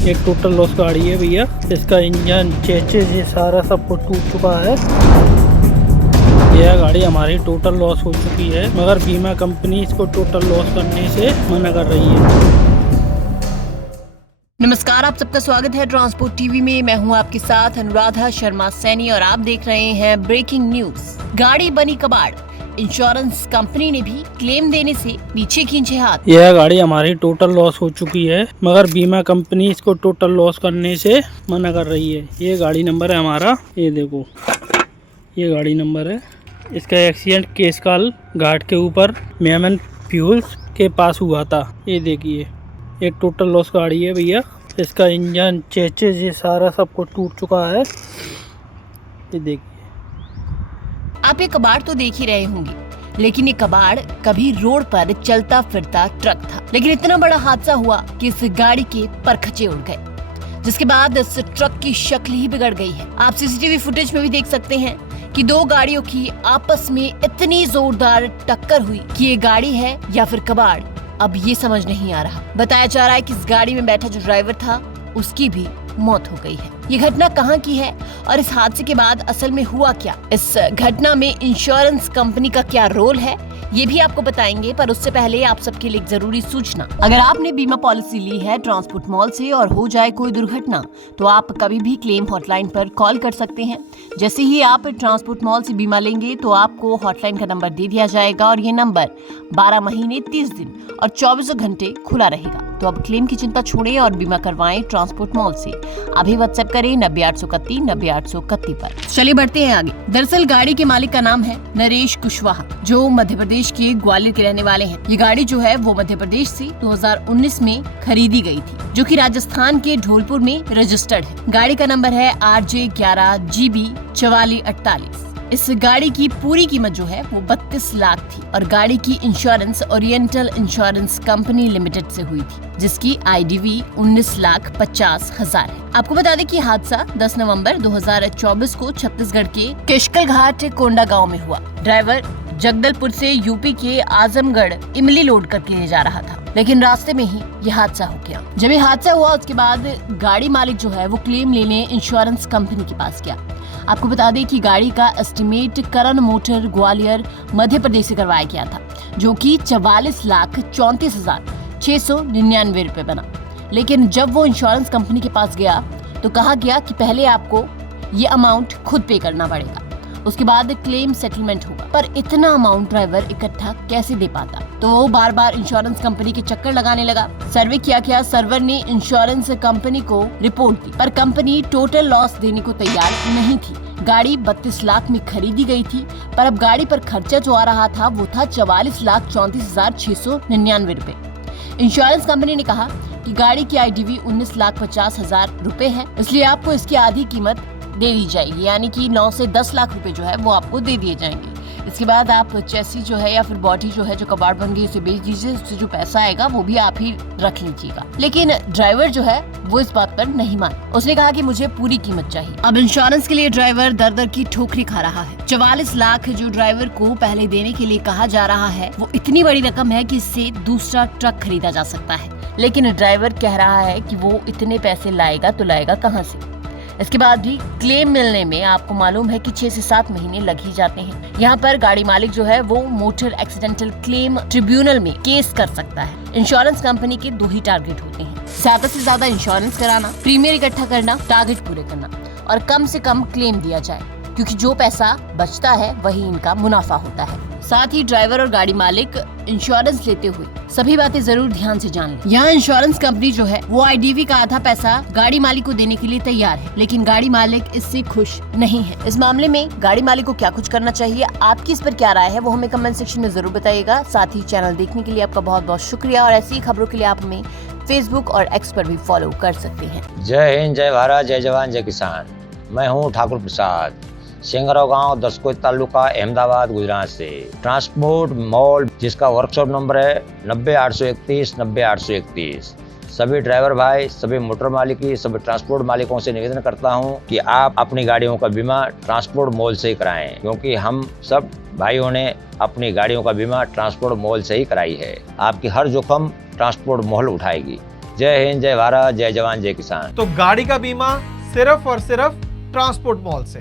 एक total loss गाड़ी है भैया। इसका इंजन चेचिस ये सारा सब कुछ टूट चुका है। यह गाड़ी हमारी टोटल लॉस हो चुकी है, मगर बीमा कंपनी इसको टोटल लॉस करने से मना कर रही है। नमस्कार, आप सबका स्वागत है ट्रांसपोर्ट टीवी में। मैं हूं आपके साथ अनुराधा शर्मा सैनी और आप देख रहे हैं ब्रेकिंग न्यूज। गाड़ी बनी कबाड़, इंश्योरेंस कंपनी ने भी क्लेम देने से पीछे खींचे हाथ। यह गाड़ी हमारी टोटल लॉस हो चुकी है, मगर बीमा कंपनी इसको टोटल लॉस करने से मना कर रही है। ये गाड़ी नंबर है हमारा, ये देखो ये गाड़ी नंबर है। इसका एक्सीडेंट केसकाल घाट के ऊपर मेमन फ्यूल्स के पास हुआ था। ये देखिए एक टोटल लॉस गाड़ी है भैया। इसका इंजन चेचिस ये सारा सब कुछ टूट चुका है। ये देखिए आप ये कबाड़ तो देख ही रहे होंगे, लेकिन ये कबाड़ कभी रोड पर चलता फिरता ट्रक था। लेकिन इतना बड़ा हादसा हुआ कि इस गाड़ी के परखचे उड़ गए, जिसके बाद इस ट्रक की शक्ल ही बिगड़ गई है। आप सीसीटीवी फुटेज में भी देख सकते हैं कि दो गाड़ियों की आपस में इतनी जोरदार टक्कर हुई कि ये गाड़ी है या फिर कबाड़, अब ये समझ नहीं आ रहा। बताया जा रहा है कि इस गाड़ी में बैठा जो ड्राइवर था उसकी भी मौत हो गई है। ये घटना कहाँ की है और इस हादसे के बाद असल में हुआ क्या, इस घटना में इंश्योरेंस कंपनी का क्या रोल है, ये भी आपको बताएंगे। पर उससे पहले आप सबके लिए एक जरूरी सूचना, अगर आपने बीमा पॉलिसी ली है ट्रांसपोर्ट मॉल से और हो जाए कोई दुर्घटना तो आप कभी भी क्लेम हॉटलाइन पर कॉल कर सकते हैं। जैसे ही आप ट्रांसपोर्ट मॉल से बीमा लेंगे तो आपको हॉटलाइन का नंबर दे दिया जाएगा और ये नंबर 12 महीने 30 दिन और 24 घंटे खुला रहेगा। तो अब क्लेम की चिंता छोड़ें और बीमा करवाएं ट्रांसपोर्ट मॉल से। अभी व्हाट्सएप करें 90 831 पर। चलिए बढ़ते हैं आगे। दरअसल गाड़ी के मालिक का नाम है नरेश कुशवाहा, जो मध्य प्रदेश के ग्वालियर के रहने वाले हैं। ये गाड़ी जो है वो मध्य प्रदेश से 2019 में खरीदी गई थी, जो कि राजस्थान के ढोलपुर में रजिस्टर्ड है। गाड़ी का नंबर है RJ11GB 4448। इस गाड़ी की पूरी कीमत जो है वो 32 लाख थी और गाड़ी की insurance oriental insurance company limited से हुई थी, जिसकी IDV 19,50,000 है। आपको बता दें कि हादसा 10 नवंबर 2024 को छत्तीसगढ़ के केशकल घाट कोंडा गांव में हुआ। ड्राइवर जगदलपुर से यूपी के आजमगढ़ इमली लोड करके ले जा रहा था, लेकिन रास्ते में ही ये हादसा हो गया। जब ये हादसा हुआ उसके बाद गाड़ी मालिक जो है वो क्लेम लेने इंश्योरेंस कंपनी के पास गया। आपको बता दें कि गाड़ी का एस्टिमेट करण मोटर ग्वालियर मध्य प्रदेश से करवाया गया था, जो कि 44,34,699 रुपए बना। लेकिन जब वो इंश्योरेंस कंपनी के पास गया तो कहा गया कि पहले आपको ये अमाउंट खुद पे करना पड़ेगा, उसके बाद क्लेम सेटलमेंट होगा। पर इतना अमाउंट ड्राइवर इकट्ठा कैसे दे पाता, तो वो बार बार इंश्योरेंस कंपनी के चक्कर लगाने लगा। सर्वे किया गया, सर्वर ने इंश्योरेंस कंपनी को रिपोर्ट दी, पर कंपनी टोटल लॉस देने को तैयार नहीं थी। गाड़ी 32 लाख में खरीदी गई थी, पर अब गाड़ी पर खर्चा जो आ रहा था वो था 44,34,699 रुपए। इंश्योरेंस कंपनी ने कहा कि गाड़ी की IDV 19,50,000 रुपए है, इसलिए आपको इसकी आधी कीमत दे दी जाएगी, यानी कि 9 से 10 लाख रुपए जो है वो आपको दे दिए जाएंगे। इसके बाद आप चेसी जो है या फिर बॉडी जो है जो कबाड़ बन गई उसे बेच दीजिए, उससे जो पैसा आएगा वो भी आप ही रख लीजिएगा। लेकिन ड्राइवर जो है वो इस बात पर नहीं माना। उसने कहा कि मुझे पूरी कीमत चाहिए। अब इंश्योरेंस के लिए ड्राइवर दर दर की ठोकरी खा रहा है। 44 लाख जो ड्राइवर को पहले देने के लिए कहा जा रहा है वो इतनी बड़ी रकम है कि इससे दूसरा ट्रक खरीदा जा सकता है, लेकिन ड्राइवर कह रहा है कि वो इतने पैसे लाएगा तो लाएगा कहाँ से। इसके बाद भी क्लेम मिलने में आपको मालूम है कि 6 से 7 महीने लग ही जाते हैं। यहाँ पर गाड़ी मालिक जो है वो मोटर एक्सीडेंटल क्लेम ट्रिब्यूनल में केस कर सकता है। इंश्योरेंस कंपनी के 2 ही टारगेट होते हैं, ज्यादा से ज्यादा इंश्योरेंस कराना, प्रीमियर इकट्ठा करना, टारगेट पूरे करना और कम से कम क्लेम दिया जाए, क्योंकि जो पैसा बचता है वही इनका मुनाफा होता है। साथ ही ड्राइवर और गाड़ी मालिक इंश्योरेंस लेते हुए सभी बातें जरूर ध्यान से जान लें। यहाँ इंश्योरेंस कंपनी जो है वो IDV का आधा पैसा गाड़ी मालिक को देने के लिए तैयार है, लेकिन गाड़ी मालिक इससे खुश नहीं है। इस मामले में गाड़ी मालिक को क्या कुछ करना चाहिए, आपकी इस पर क्या राय है, वो हमें कमेंट सेक्शन में जरूर बताइएगा। साथ ही चैनल देखने के लिए आपका बहुत बहुत शुक्रिया और ऐसी खबरों के लिए आप हमें फेसबुक और X पर भी फॉलो कर सकते हैं। जय हिंद, जय भारत, जय जवान, जय किसान। मैं हूँ ठाकुर प्रसाद, सिंगराव गांव, दसकोई तालुका, अहमदाबाद, गुजरात से। ट्रांसपोर्ट मॉल, जिसका वर्कशॉप नंबर है 90 831 90 831। सभी ड्राइवर भाई, सभी मोटर मालिकी, सभी ट्रांसपोर्ट मालिकों से निवेदन करता हूं कि आप अपनी गाड़ियों का बीमा ट्रांसपोर्ट मॉल से ही कराएं, क्योंकि हम सब भाइयों ने अपनी गाड़ियों का बीमा ट्रांसपोर्ट मॉल से ही कराई है। आपकी हर जोखिम ट्रांसपोर्ट मॉल उठाएगी। जय हिंद, जय भारत, जय जवान, जय किसान। तो गाड़ी का बीमा सिर्फ और सिर्फ ट्रांसपोर्ट मॉल से।